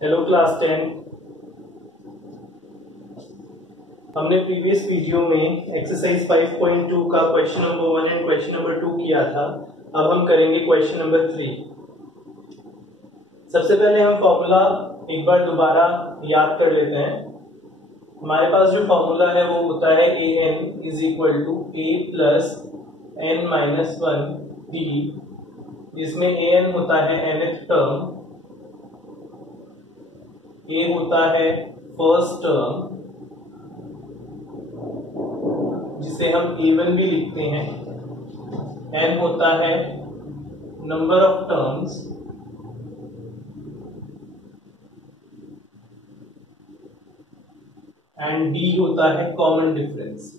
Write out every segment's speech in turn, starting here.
Hello class 10। हमने previous video में exercise 5.2 का question number 1 and question number 2 किया था। अब हम करेंगे क्वेश्चन नंबर 3। सबसे पहले हम फॉर्मूला एक बार दोबारा याद कर लेते हैं। हमारे पास जो फॉर्मूला है वो होता है an is equal to a plus n minus 1 d, जिसमें an होता है nth टर्म, a होता है फर्स्ट टर्म जिसे हम a1 भी लिखते हैं, n होता है number of terms, and d होता है कॉमन डिफरेंस।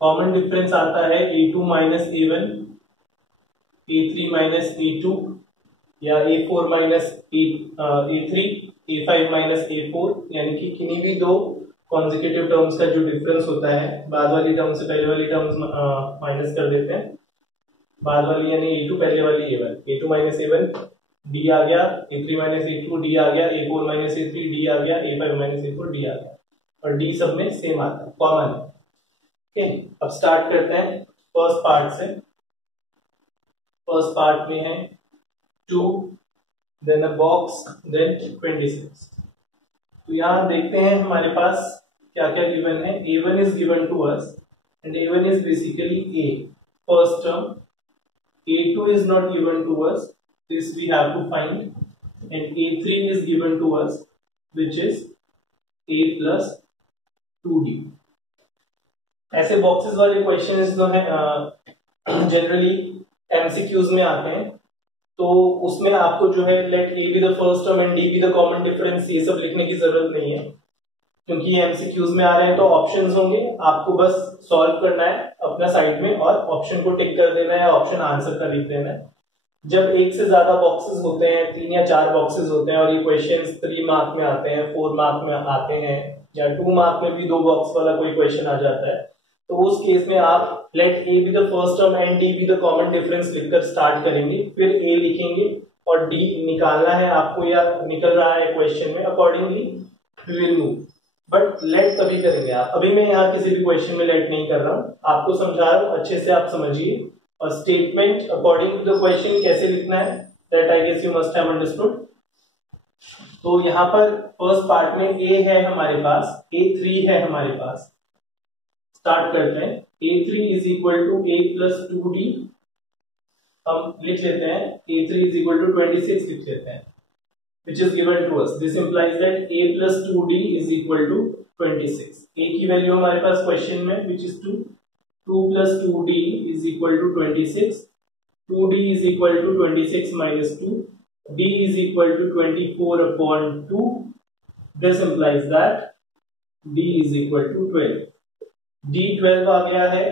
कॉमन डिफरेंस आता है a2 minus a1, a3 minus a2, या a4 minus a3, a5 minus a4, यानी कि किन्हीं भी दो कॉन्जिक्यूटिव टर्म्स का जो डिफरेंस होता है, बाद वाली टर्म से पहले वाली टर्म्स माइनस कर देते हैं, बाद वाली यानी a2 पहले वाली a1, a2 minus a1 d आ गया, a3 माइनस a2 d आ गया, a4 माइनस a3 d आ गया, a5 माइनस a4 d आ गया, और d सब में सेम आता है, कॉमन है। ओके, अब स्टार्ट करते हैं फर्स्ट पार्ट से। फर्स्ट पार्ट में है 2, then a box, then 26। तो यहाँ देखते हैं हमारे पास क्या क्या गिवन है। a1 is given to us and a1 is basically a first term, a2 is not given to us, this we have to find, and a3 is given to us which is a plus 2d। ऐसे boxes वाले questions जो है generally MCQs में आते हैं, तो उसमें आपको जो है let a be the first term and d be the common difference, ये सब लिखने की जरूरत नहीं है, क्योंकि ये एमसीक्यूज में आ रहे हैं तो ऑप्शंस होंगे, आपको बस सॉल्व करना है अपना साइड में और ऑप्शन को टिक कर देना है, ऑप्शन आंसर का लिख देना है। जब एक से ज्यादा बॉक्सेस होते हैं, 3 या 4 बॉक्सेस होते हैं, और ये क्वेश्चंस 3 मार्क में आते हैं, 4 मार्क में आते हैं, या 2 मार्क में भी 2 बॉक्स वाला कोई क्वेश्चन आ जाता है, तो उस केस में आप let a be the first term and d be the common difference लिखकर स्टार्ट करेंगे, फिर ए लिखेंगे और डी निकालना है आपको, या निकल रहा है क्वेश्चन में, accordingly we will move. But let तभी करेंगे आप, अभी मैं यहाँ किसी भी क्वेश्चन में लेट नहीं कर रहा हूँ, आपको समझा रहा हूँ, अच्छे से आप समझिए, और statement according to the question कैसे लिखना है that I guess you must have understood. तो यहाँ पर फर्स्ट पार्ट में ए है हमारे पास, a3 है हमारे पास। स्टार्ट करते हैं। a3 is equal to a plus 2d, हम लिख लेते हैं a3 इज इक्वल टू 26 लिख लेते हैं, which is given to us. This implies that a plus 2d is equal to 26. a की वैल्यू हमारे पास क्वेश्चन में which is 2, 2 plus 2d is equal to 26, 2d is equal to 26 minus 2, d is equal to 24 upon 2. This implies that d is equal to 12. d 12 आ गया है,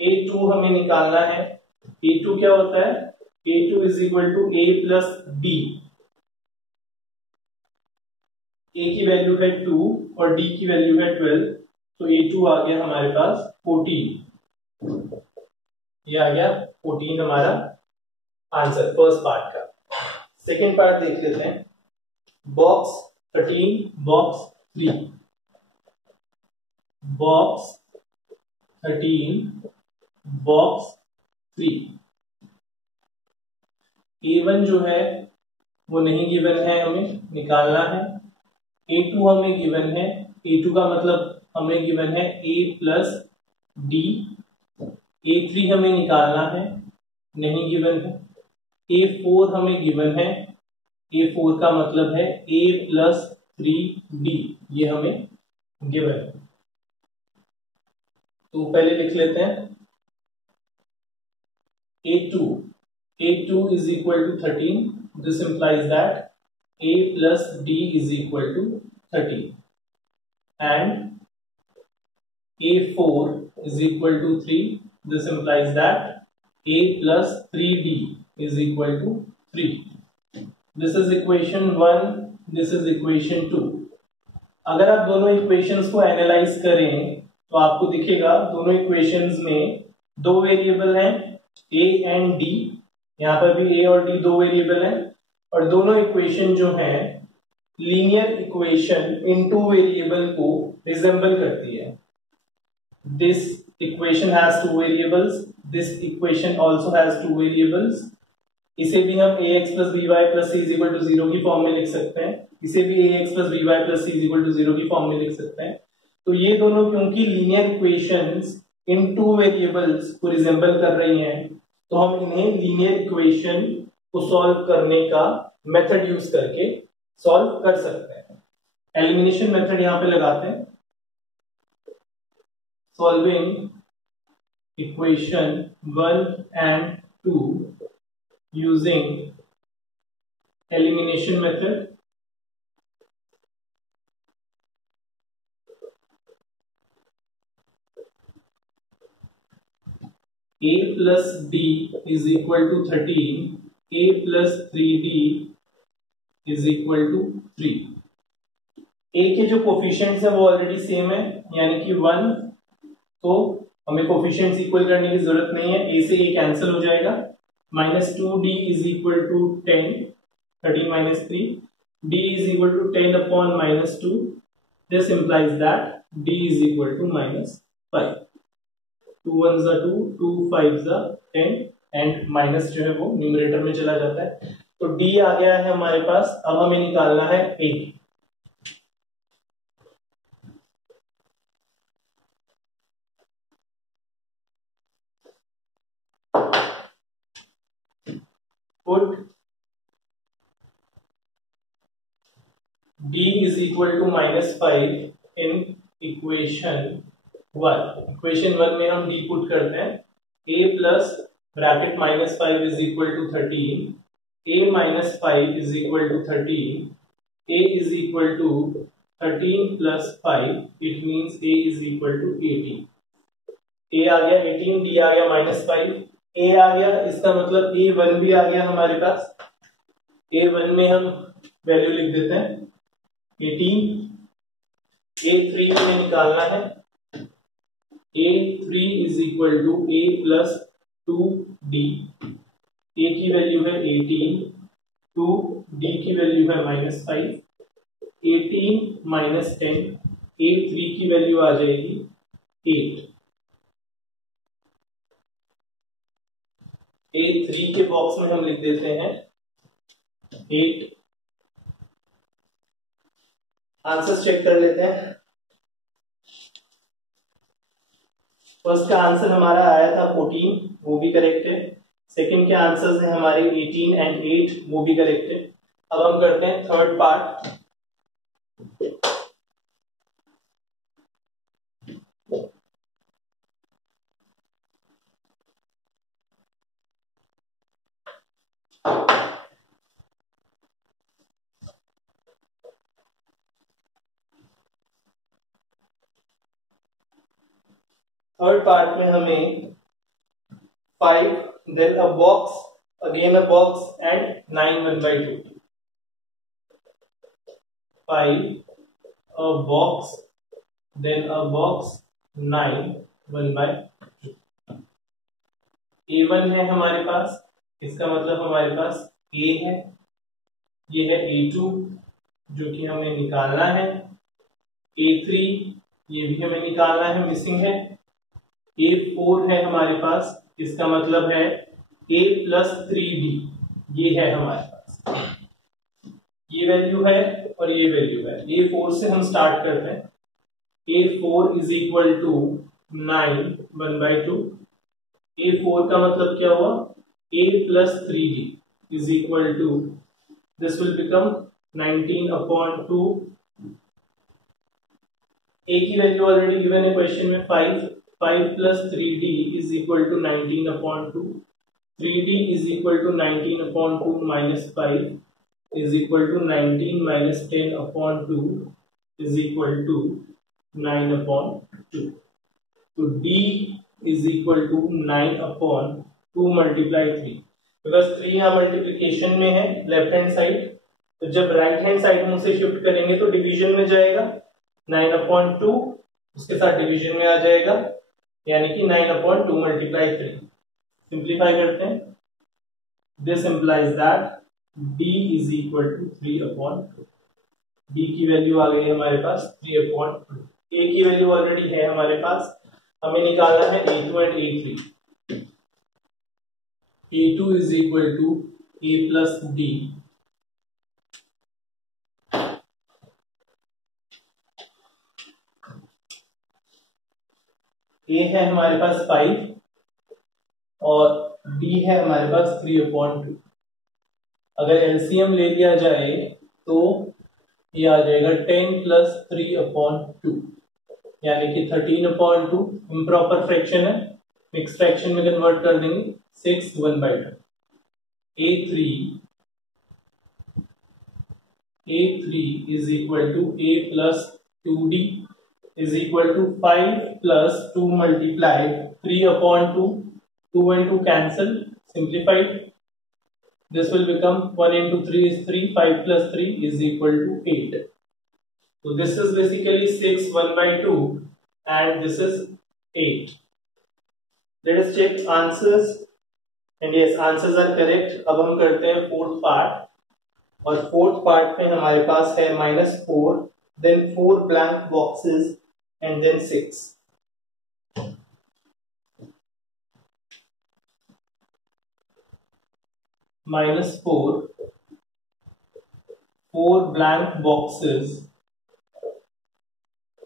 a2 हमें निकालना है। a2 क्या होता है? a2 is equal to a plus b। a की value है 2 और d की वैल्यू है 12, तो a2 आ गया हमारे पास 14। ये आ गया 14 हमारा आंसर फर्स्ट पार्ट का। सेकेंड पार्ट देख लेते हैं। Box 13, box 3, box 13, box 3। a1 जो है वो नहीं गिवन है, हमें निकालना है। a2 हमें गिवन है, a2 का मतलब हमें गिवन है a प्लस d। a3 हमें निकालना है, नहीं गिवन है। a4 हमें गिवन है, a4 का मतलब है a प्लस 3d, ये हमें गिवन है। तो पहले लिख लेते हैं a2 is equal to 13, this implies that a plus d is equal to 13, and a4 is equal to 3, this implies that a plus 3d is equal to 3. This is equation 1, this is equation 2। अगर आप दोनों equations को analyse करें तो आपको दिखेगा दोनों equations में 2 वेरिएबल हैं a एंड d, यहाँ पर भी a और d 2 वेरिएबल हैं, और दोनों इक्वेशन जो हैं linear equation in two variable को रिजेंबल करती है। This equation has two variables, this equation also has two variables. इसे भी हम ax plus by plus c is equal to 0 की फॉर्म में लिख सकते हैं, इसे भी ax plus by plus c is equal to 0 की फॉर्म में लिख सकते हैं। तो ये दोनों क्योंकि लीनियर इक्वेशंस इन टू वेरिएबल्स को रिजेंबल कर रही हैं, तो हम इन्हें लीनियर इक्वेशन को सॉल्व करने का मेथड यूज करके सॉल्व कर सकते हैं। एलिमिनेशन मेथड यहां पे लगाते हैं। Solving equation 1 and 2 using elimination method, a plus d is equal to 13, a plus 3d is equal to 3। a के जो कोफिशिएंट्स है वो ऑलरेडी सेम है, यानी कि 1, तो हमें कोफिशिएंट्स इक्वल करने की जरूरत नहीं है, a से a कैंसिल हो जाएगा। -2d is equal to 10, 13 minus 3, d is equal to 10 upon -2, this implies that d is equal to -5। 2 1s are 2, 2 5s are 10 and minus जो है वो न्यूमरेटर में चला जाता है, तो d आ गया है हमारे पास। अब हमें निकालना है a। Put d is equal to -5 in equation 1। Equation 1 में हम d पुट करते हैं। a plus bracket -5 is equal to 13, a minus 5 is equal to 13, a is equal to 13 plus 5, it means a is equal to 18। a आ गया 18, d आ गया -5, a आ गया, इसका मतलब a1 भी आ गया हमारे पास। a1 में हम वैल्यू लिख देते हैं 18। a3 हमें निकालना है। a3 is equal to a plus 2d। a की वैल्यू है 18, 2d की वैल्यू है -5, 18 minus 10, a3 की वैल्यू आ जाएगी 8। a3 के बॉक्स में हम लिख देते हैं 8। आंसर चेक कर लेते हैं। फर्स्ट का आंसर हमारा आया था 14, वो भी करेक्ट है। सेकंड के आंसर्स हैं हमारे 18 and 8, वो भी करेक्ट है। अब हम करते हैं थर्ड पार्ट। थर्ड पार्ट में हमें 5 then a box, again a box and 9 1/2। 5 a box then a box 9 1/2। a1 है हमारे पास, इसका मतलब हमारे पास a है, ये है a2 जो कि हमें निकालना है, a3 ये भी हमें निकालना है, मिसिंग है, a4 है हमारे पास, इसका मतलब है a plus 3d, ये है हमारे पास। ये वैल्यू है और ये वैल्यू है। a4 से हम स्टार्ट करते हैं। a4 is equal to 9 1/2। a4 का मतलब क्या हुआ, a plus 3d is equal to, this will become 19/2। a की वैल्यू ऑलरेडी गिवन है क्वेश्चन में 5 plus 3d is equal to 19/2। 3d is equal to 19/2 minus 5 is equal to 19 minus 10/2 is equal to 9/2। तो d is equal to 9/2 multiply 3, because 3 यहाँ multiplication में है left hand side, तो जब right hand side में उसे shift करेंगे तो डिवीजन में जाएगा, 9/2 उसके साथ डिवीजन में आ जाएगा, यानी कि 9/2 multiply 3। सिंप्लीफाई करते हैं। This implies that d is equal to 3/2। d की वैल्यू आ गई है हमारे पास 3/2। a की वैल्यू ऑलरेडी है हमारे पास, हमें निकालना है a2 and a3। a2 is equal to a plus d, a है हमारे पास 5 और d है हमारे पास 3/2। अगर एलसीएम ले लिया जाए तो ये आ जाएगा 10 प्लस 3/2, यानी कि 13/2। इम्प्रॉपर फ्रैक्शन है, मिक्स फ्रैक्शन में कन्वर्ट कर देंगे 6 1/2। a3 is equal to a plus 2d is equal to 5 plus 2 multiplied 3/2। 2 and 2 cancel, simplified, this will become 1 into 3 is 3, 5 plus 3 is equal to 8. So this is basically 6 1/2 and this is 8. Let us check answers and yes, answers are correct। अब हम करते हैं fourth part, और fourth part में हमारे पास है -4, then 4 blank boxes and then 6। -4, 4 blank boxes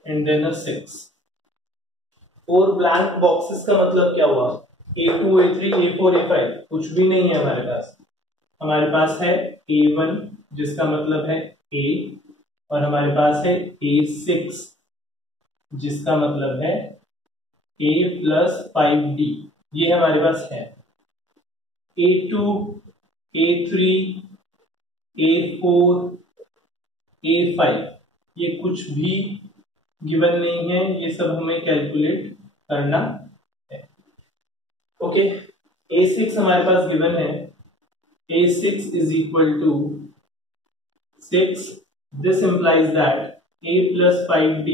and then a 6। 4 blank boxes का मतलब क्या हुआ? A2 A3 A4 A5 कुछ भी नहीं है हमारे पास। हमारे पास है A1 जिसका मतलब है A, और हमारे पास है A6 जिसका मतलब है A प्लस 5D, ये हमारे पास है। A2 A3 A4 A5 ये कुछ भी गिवन नहीं है, ये सब हमें कैलकुलेट करना है। ओके, A6 हमारे पास गिवन है, A6 is equal to 6। This implies that A plus 5D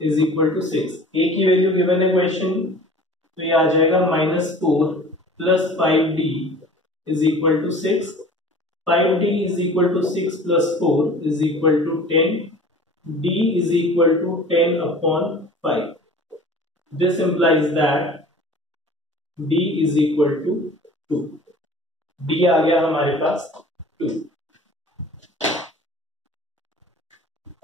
is equal to 6। A की वैल्यू गिवन है क्वेश्चन, तो ये आ जाएगा -4 plus 5D is equal to 6। 5D is equal to 6 plus 4 is equal to 10। D is equal to 10/5। This implies that D is equal to 2। D आ गया हमारे पास 2।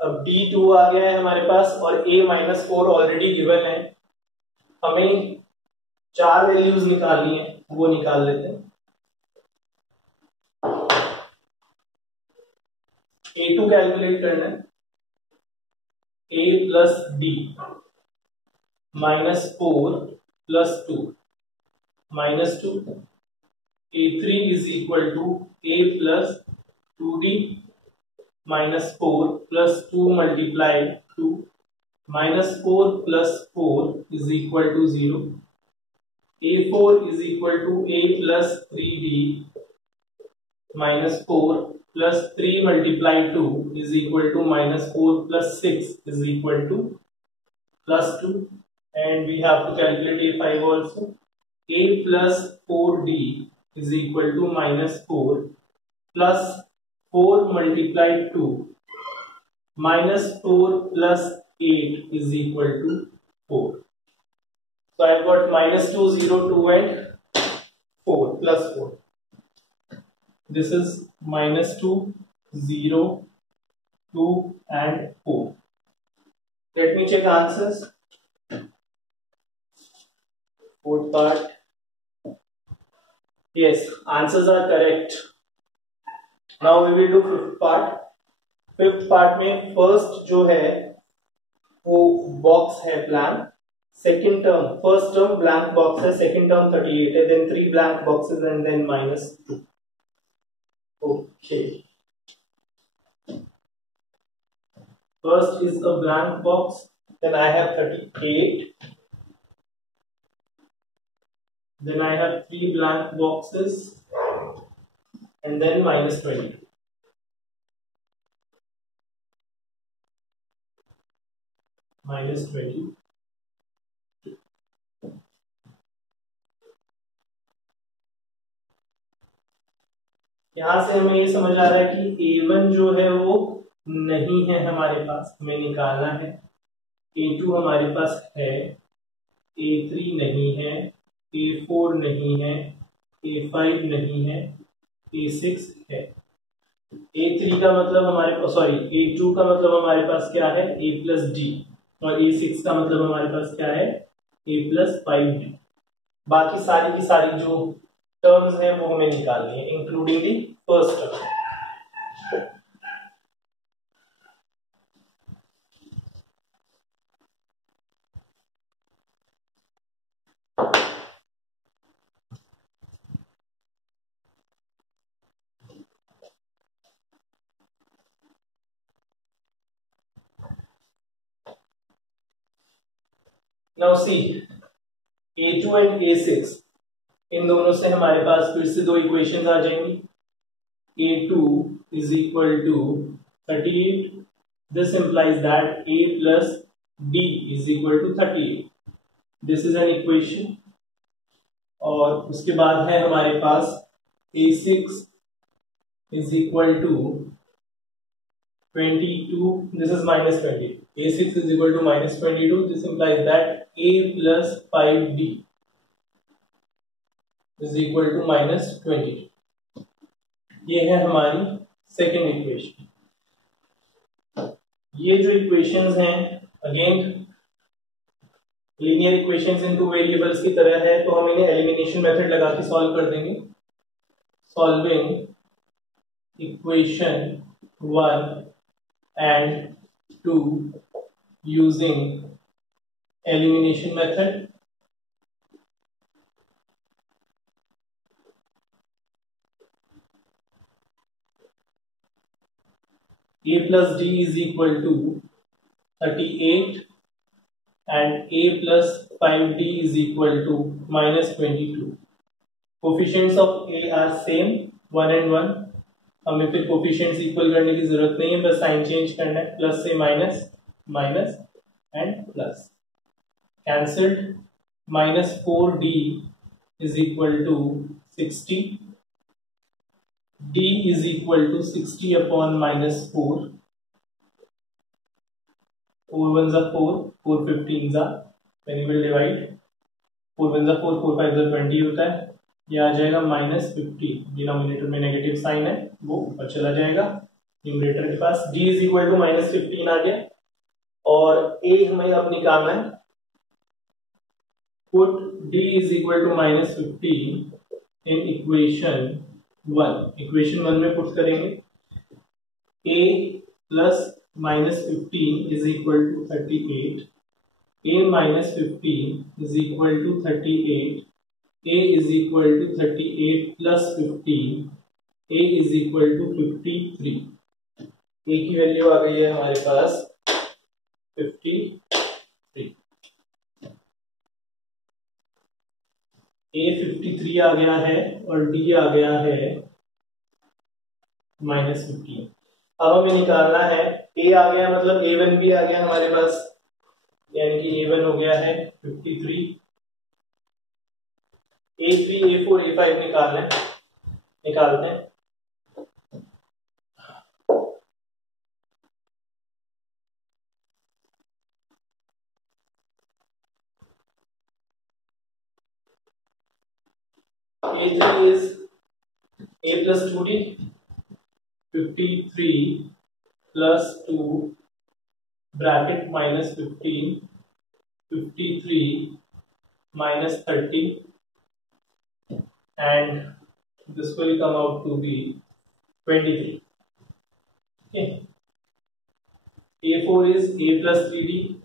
अब D2 आ गया है हमारे पास, और A-4 ऑलरेडी गिवन है। हमें 4 वैल्यूज निकालनी है, वो निकाल लेते हैं। A2 कैलकुलेट करना है, A plus D -4 plus 2 -2। A3 is equal to A plus 2D -4 plus 2 multiplied 2, -4 plus 4 is equal to 0। A4 is equal to A plus 3D -4 plus 3 multiplied 2 is equal to -4 plus 6 is equal to +2, and we have to calculate A5 also। A plus 4D is equal to -4 plus 4 multiplied 2 -4 plus 8 is equal to 4। So I have got -2 0 2 and 4 plus 4। This is -2 0 2 and 4। Let me check answers। Fourth part, yes, answers are correct। Now we will do fifth part। Fifth part में first जो है वो box है blank, second term first term blank box है, second term 38 है, then 3 blank boxes and then -2। Okay, first is a blank box, then I have 38, then I have 3 blank boxes and then -20। -20, यहां से हमें ये समझ आ रहा है कि A1 जो है वो नहीं है हमारे पास, हमें निकालना है। A2 हमारे पास है, A3 नहीं है, A4 नहीं है, A5 नहीं है, A6 है। A3 का मतलब हमारे पास, सॉरी A2 का मतलब हमारे पास क्या है, A प्लस डी, और A6 का मतलब हमारे पास क्या है, A प्लस 5D। बाकी सारी की सारी जो टर्म्स हैं वो हमें निकालनी है, including the first term. Now see A2 and A6, इन दोनों से हमारे पास फिर से दो इक्वेशंस आ जाएंगी। A2 is equal to 38. This implies that A plus D is equal to 38. This is an equation. और उसके बाद है हमारे पास A6 is equal to 22. This is minus 20. A6 is equal to minus 22. This implies that A plus 5D is equal to minus 20. ये है हमारी second equation. ये जो इक्वेशंस हैं again linear equations into variables की तरह है, तो हम इन्हें एलिमिनेशन मेथड लगा के सॉल्व कर देंगे। Solving equation 1 and 2 using elimination method. A plus D is equal to 38 and A plus 5D is equal to minus 22. Coefficients of A are same 1 and 1. हमें फिर कोफिशिएंट्स इक्वल करने की जरूरत नहीं है, बस साइन चेंज करना है, प्लस से minus, minus and plus, cancelled. Minus 4D is equal to 60, D is equal to 60 upon minus 4, 4 ones are 4, 4 15s are, when you will divide 4 ones are 4, 4 5s are 20 होता है, ये आ जाएगा minus 50, denominator में negative sign है वो ऊपर चला जाएगा न्यूमरेटर के पास। D is equal to minus 15 आ गया, और A हमें अब निकालना है। Put D is equal to minus 15 in equation 1, equation 1 में पुट करेंगे। A plus minus 15 is equal to 38, A minus 15 is equal to 38, A is equal to 38 plus 15, A is equal to 53। A की value आ गई है हमारे पास 53। A 53 आ गया है और D आ गया है माइनस 15। अब हमें निकालना है, A आ गया मतलब A1 भी आ गया हमारे पास, यानी कि A1 हो गया है 53, A3 A4 A5 निकालते हैं। A3 is A plus 2D, 53 plus 2 bracket minus 15, 53 minus 30, and this will come out to be 23. Okay. A4 is A plus 3D,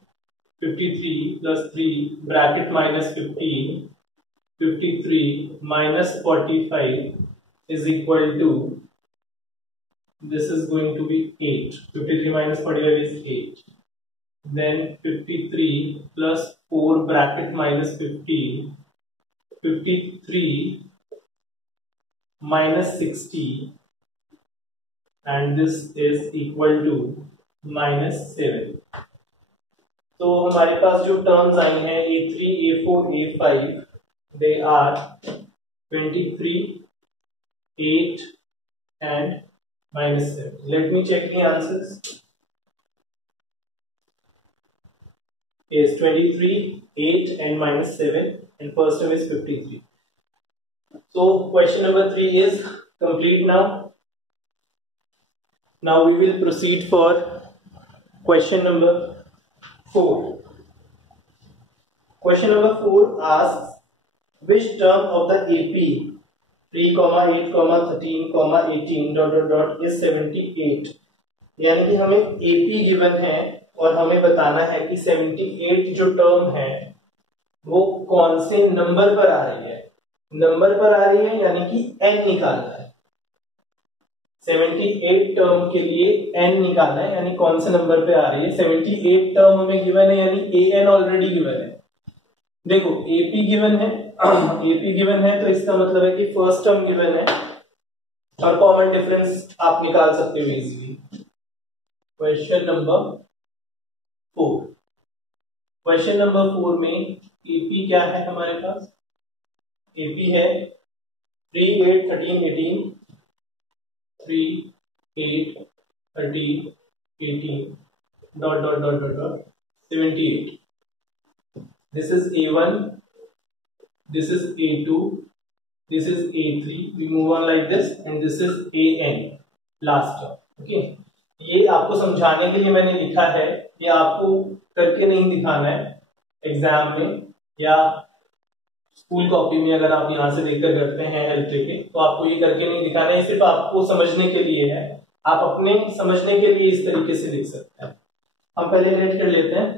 53 plus 3 bracket minus 15, 53 minus 45 is equal to, this is going to be 8. 53 minus 45 is 8. Then 53 plus 4 bracket minus 15, 53 minus 60, and this is equal to minus 7. तो हमारे पास जो terms आई हैं A3 A4 A5, they are 23, 8 and minus 7. Let me check the answers. Is 23, 8 and minus 7, and first term is 53. So question number 3 is complete now. Now we will proceed for question number 4. Question number 4 asks which term of the AP 3, 8, 13, 18 ... is 78. यानी कि हमें AP given है और हमें बताना है कि 78 जो टर्म है वो कौन से नंबर पर आ रही है। नंबर पर आ रही है यानी कि n निकालना है। 78 टर्म के लिए n निकालना है यानी कौन से नंबर पे आ रही है। 78 टर्म हमें गिवन है यानी an ऑलरेडी गिवन है। देखो AP गिवन है AP गिवन है तो इसका मतलब है कि फर्स्ट टर्म गिवन है और कॉमन डिफरेंस आप निकाल सकते हो easily. Question number 4। Question number 4 में AP क्या है हमारे पास। AP है 3, 8, 13, 18 3, 8, 13, 18 ... 78. This is A1, this is A2, this is A3. We move on like this and this is AN last term. Okay, ये आपको समझाने के लिए मैंने लिखा है, ये आपको करके नहीं दिखाना है एग्जाम में या स्कूल कॉपी में। अगर आप यहाँ से देखकर करते हैं हेल्प लेके तो आपको ये करके नहीं दिखाना है, सिर्फ आपको समझने के लिए है। आप अपने समझने के लिए इस तरीके से लिख सकते हैं। हम पहले लेट कर लेते हैं।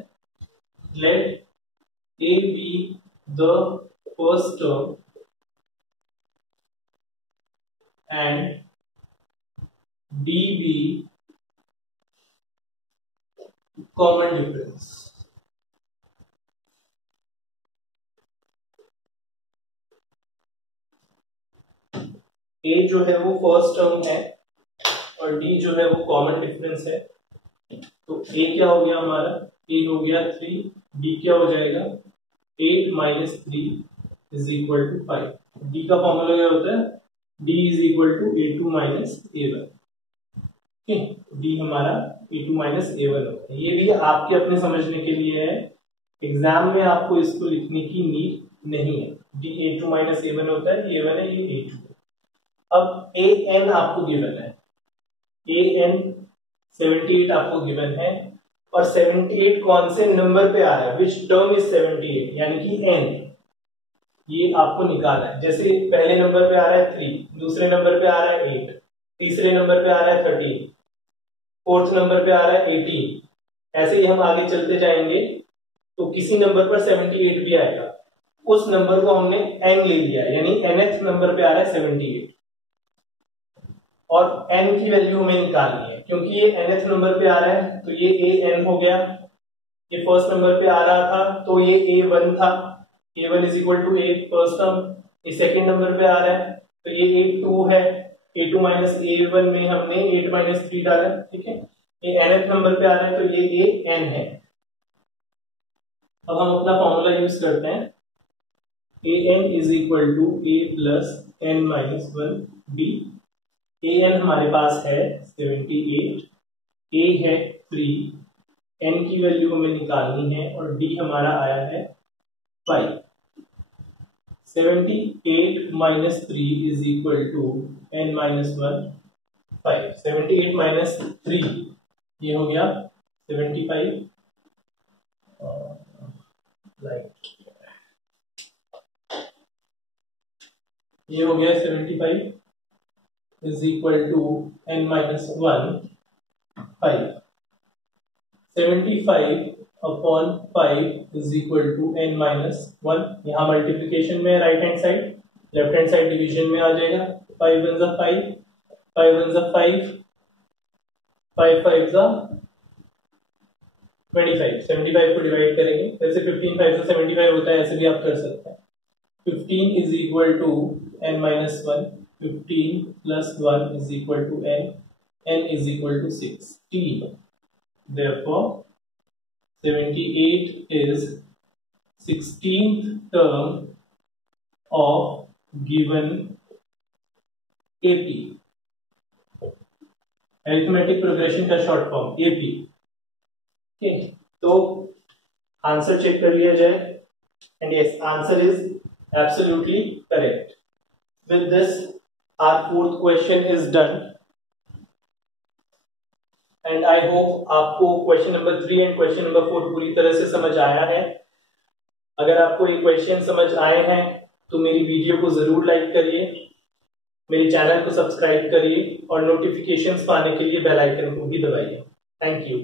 Let A be the first term and D be common difference। A जो है वो फर्स्ट टर्म है और D जो है वो कॉमन डिफरेंस है। तो A क्या हो गया हमारा, A हो गया 3, D क्या हो जाएगा 8 minus 3 is equal to 5। D का फॉर्मूला क्या होता है, D is equal to A2 minus A1। D हमारा A2 minus A1 होता है। ये भी आपके अपने समझने के लिए है, एग्जाम में आपको इसको लिखने की नीड नहीं है। D A2 minus A1 होता है, A1 है, ये A2 है। अब AN आपको गिवन है, AN 78 आपको गिवन है और 78 कौन से नंबर पे आ रहा है, विच टर्म इज 78 यानी कि n, ये आपको निकालना है। जैसे पहले नंबर पे आ रहा है 3, दूसरे नंबर पे आ रहा है 8, तीसरे नंबर पे आ रहा है 13, फोर्थ नंबर पे आ रहा है 18, ऐसे ही हम आगे चलते जाएंगे तो किसी नंबर पर 78 भी आएगा। उस नंबर को हमने n ले लिया यानी nth नंबर पे आ रहा है 78 और n की वैल्यू हमें निकालनी है। क्योंकि ये nth नंबर पे आ रहा है तो ये an हो गया, ये फर्स्ट नंबर पे आ रहा था तो ये A1 था, A1 is equal to 8 first term. ये सेकंड नंबर पे आ रहा है तो ये A2 है, A2 माइनस A1 में हमने 8 माइनस 3 डाला, ठीक है। ये nth नंबर पे आ रहा है तो ये an है। अब हम अपना फॉर्मूला यूज करते हैं, an is equal to a plus n minus 1 b। an हमारे पास है 78, a है 3, n की वैल्यू हमें निकालनी है और d हमारा आया है 5। 78 minus 3 is equal to n minus 1 5। 78 minus 3 ये हो गया 75, ये हो गया 75 is equal to n minus 1 5। 75 upon 5 is equal to n minus 1। यहाँ मल्टीप्लिकेशन में right hand side, left hand side division में आ जाएगा। 5 1 जा 5, 5 1 जा 5, 5 5 जा 25। 75 को डिवाइड करेंगे, वैसे 15 5 से 75 होता है, ऐसे भी आप कर सकते हैं। 15 is equal to n minus 1, 15 plus 1 is equal to n is equal to 16। Therefore 78 is 16th term of given AP। Arithmetic progression का शॉर्ट फॉर्म एपी। तो आंसर चेक कर लिया जाए and yes answer is absolutely correct. With this our fourth question is done and I hope आपको question number 3 and question number 4 पूरी तरह से समझ आया है। अगर आपको ये क्वेश्चन समझ आए हैं तो मेरी वीडियो को जरूर लाइक करिए, मेरे चैनल को सब्सक्राइब करिए और नोटिफिकेशंस पाने के लिए बेल आइकन को भी दबाइए। Thank you.